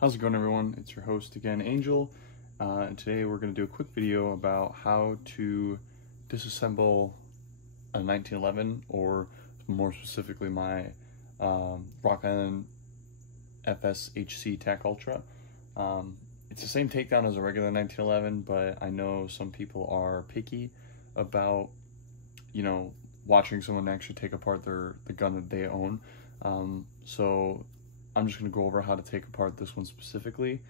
How's it going, everyone? It's your host again, Angel, and today we're going to do a quick video about how to disassemble a 1911, or more specifically my Island FSHC Tac Ultra. It's the same takedown as a regular 1911, but I know some people are picky about, watching someone actually take apart the gun that they own. So I'm just going to go over how to take apart this one specifically.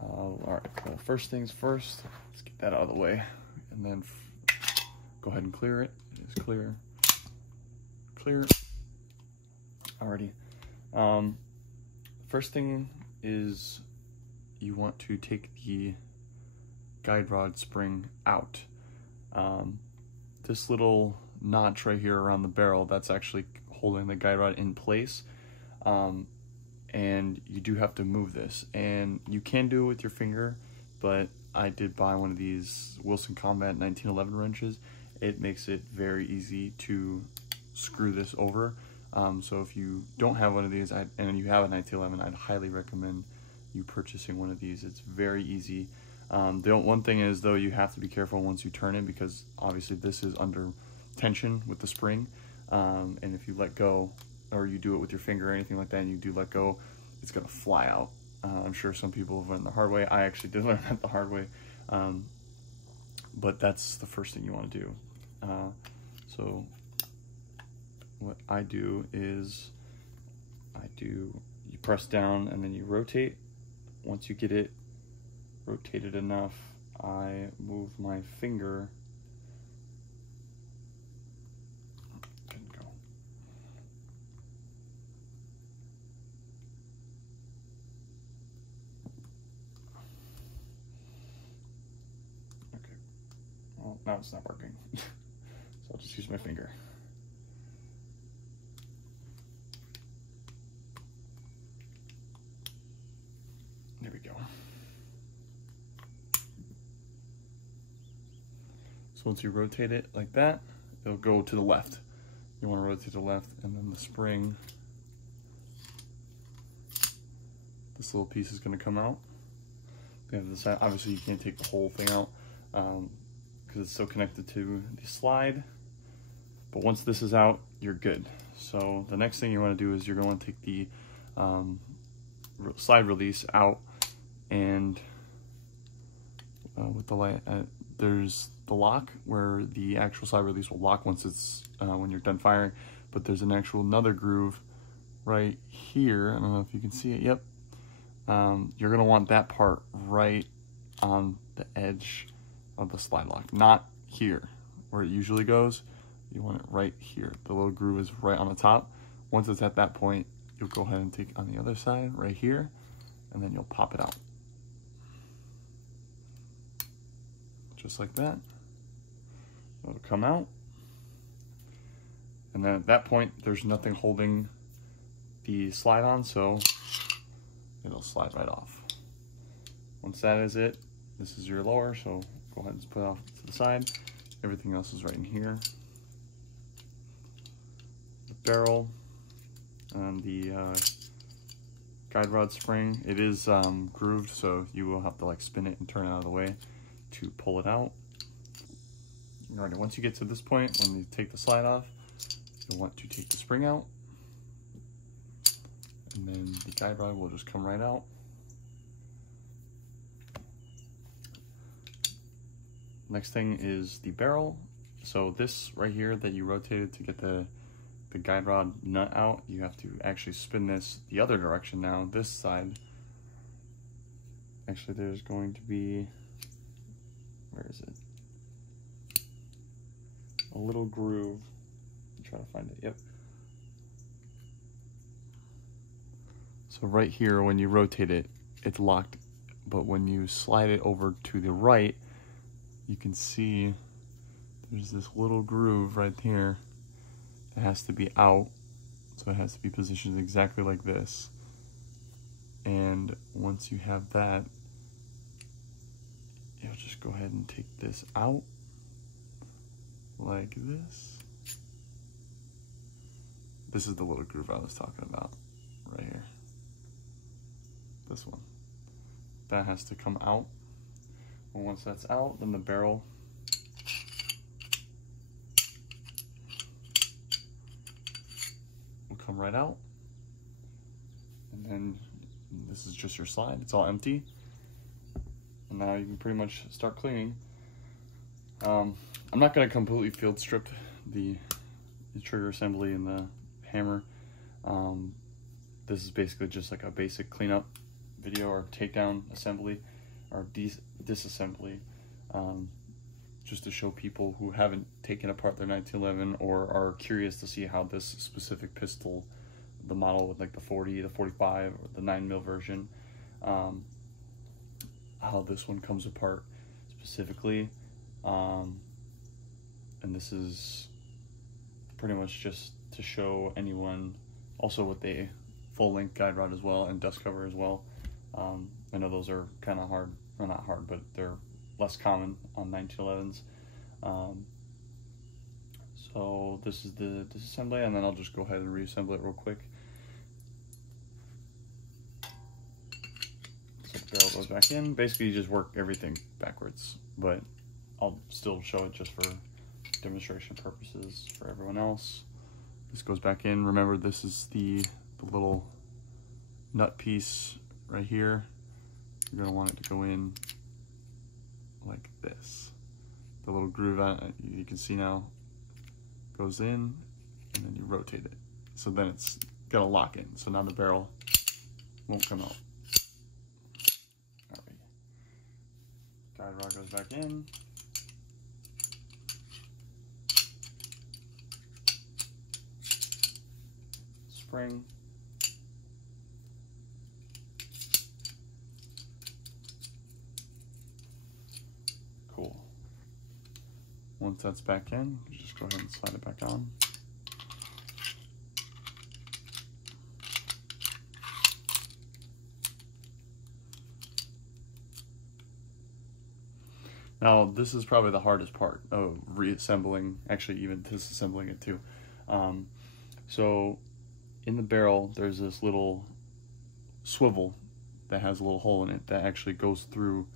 All right, first things first, let's get that out of the way, and then go ahead and clear it. It is clear. Alrighty. First thing is you want to take the guide rod spring out. This little notch right here around the barrel, that's actually holding the guide rod in place. And you do have to move this, and you can do it with your finger, but I did buy one of these Wilson Combat 1911 wrenches. It makes it very easy to screw this over. So if you don't have one of these and you have a 1911, I'd highly recommend you purchasing one of these. It's very easy. The one thing is, though, you have to be careful once you turn it, because obviously this is under tension with the spring, and if you let go, or you do it with your finger or anything like that, and you do let go, it's gonna fly out. I'm sure some people have learned the hard way. I actually did learn that the hard way, but that's the first thing you want to do. So what I do is you press down and then you rotate. Once you get it rotated enough, I move my finger. Well, now it's not working. So I'll just use my finger. There we go. So once you rotate it like that, it'll go to the left. You want to rotate to the left, and then the spring, this little piece is going to come out. The other side, obviously you can't take the whole thing out, because it's still connected to the slide, but once this is out, you're good. So the next thing you want to do is you're going to take the slide release out, and with the light, there's the lock where the actual slide release will lock once it's when you're done firing, but there's another groove right here. I don't know if you can see it. Yep. You're gonna want that part right on the edge of the slide lock, not here where it usually goes. You want it right here. The little groove is right on the top. Once it's at that point, you'll go ahead and take on the other side right here, and then you'll pop it out. Just like that. It'll come out. And then at that point, there's nothing holding the slide on, so it'll slide right off. Once that is it, this is your lower, so go ahead and put it off to the side. Everything else is right in here. The barrel and the guide rod spring, it is grooved, so you will have to spin it and turn it out of the way to pull it out. Alright, once you get to this point, when you take the slide off, you'll want to take the spring out, and then the guide rod will just come right out. Next thing is the barrel. So this right here that you rotated to get the guide rod nut out, you have to actually spin this the other direction now, this side. Actually, there's going to be, where is it? A little groove. Try to find it. Yep. So right here, when you rotate it, it's locked, but when you slide it over to the right, you can see there's this little groove right here that has to be out. So it has to be positioned exactly like this. And once you have that, you'll just go ahead and take this out like this. This is the little groove I was talking about right here. this one. That has to come out. And once that's out, then the barrel will come right out. And then this is just your slide. It's all empty. And now you can pretty much start cleaning. I'm not going to completely field strip the trigger assembly and the hammer. This is basically just like a basic cleanup video or takedown assembly or disassembly, just to show people who haven't taken apart their 1911 or are curious to see how this specific pistol, the model with like the 40, the 45, or the 9mm version, how this one comes apart specifically. And this is pretty much just to show anyone, also with the full-length guide rod as well and dust cover as well. I know those are kind of hard, well not hard, but they're less common on 1911s. So this is the disassembly, and then I'll just go ahead and reassemble it real quick. So the barrel goes back in. Basically you just work everything backwards, but I'll still show it just for demonstration purposes for everyone else. This goes back in. Remember, this is the little nut piece right here. You're going to want it to go in like this. The little groove on it, you can see now, goes in, and then you rotate it. So then it's got to lock in. So now the barrel won't come out. All right. Guide rod goes back in. Spring. Cool. Once that's back in, you just go ahead and slide it back on. Now, this is probably the hardest part of reassembling, actually even disassembling it too. So in the barrel, there's this little swivel that has a little hole in it that actually goes through,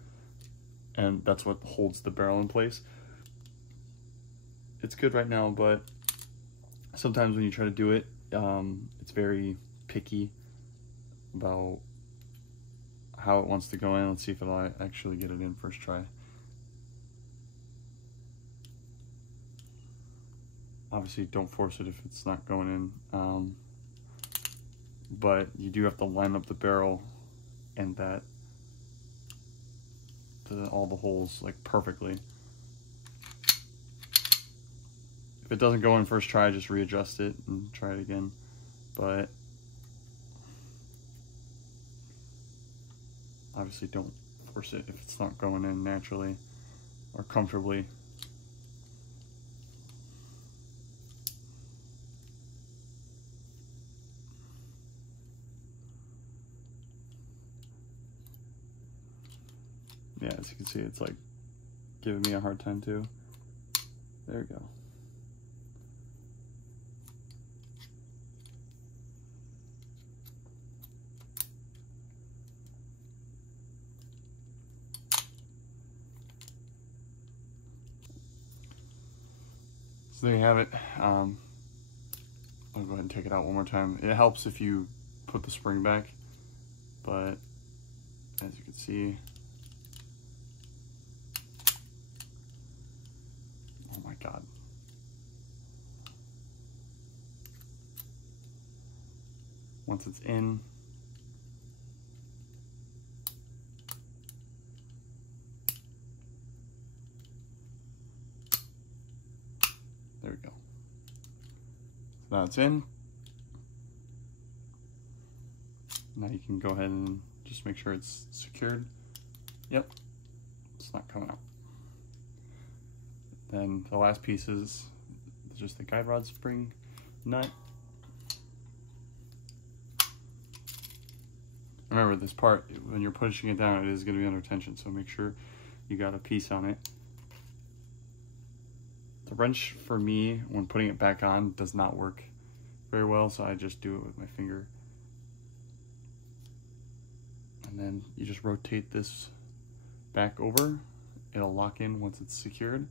and that's what holds the barrel in place. It's good right now, but sometimes when you try to do it, it's very picky about how it wants to go in. Let's see if it'll actually get it in first try. Obviously, don't force it if it's not going in, but you do have to line up the barrel and that all the holes like perfectly. If it doesn't go in first try, just readjust it and try it again. But obviously, don't force it if it's not going in naturally or comfortably. Yeah, as you can see, it's like giving me a hard time too. There we go. So there you have it. I'll go ahead and take it out one more time. It helps if you put the spring back, but as you can see, oh my God. Once it's in, there we go. So now it's in. Now you can go ahead and just make sure it's secured. Yep, it's not coming out. Then the last piece is just the guide rod spring nut. Remember, this part, when you're pushing it down, it is going to be under tension, so make sure you got a piece on it. The wrench, for me, when putting it back on, does not work very well, so I just do it with my finger. And then you just rotate this back over. It'll lock in once it's secured.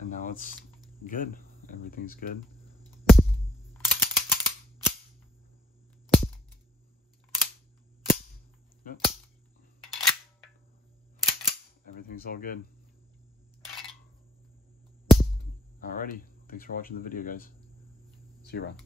And now it's good. Everything's good. Yep. Everything's all good. Alrighty, thanks for watching the video, guys. See you around.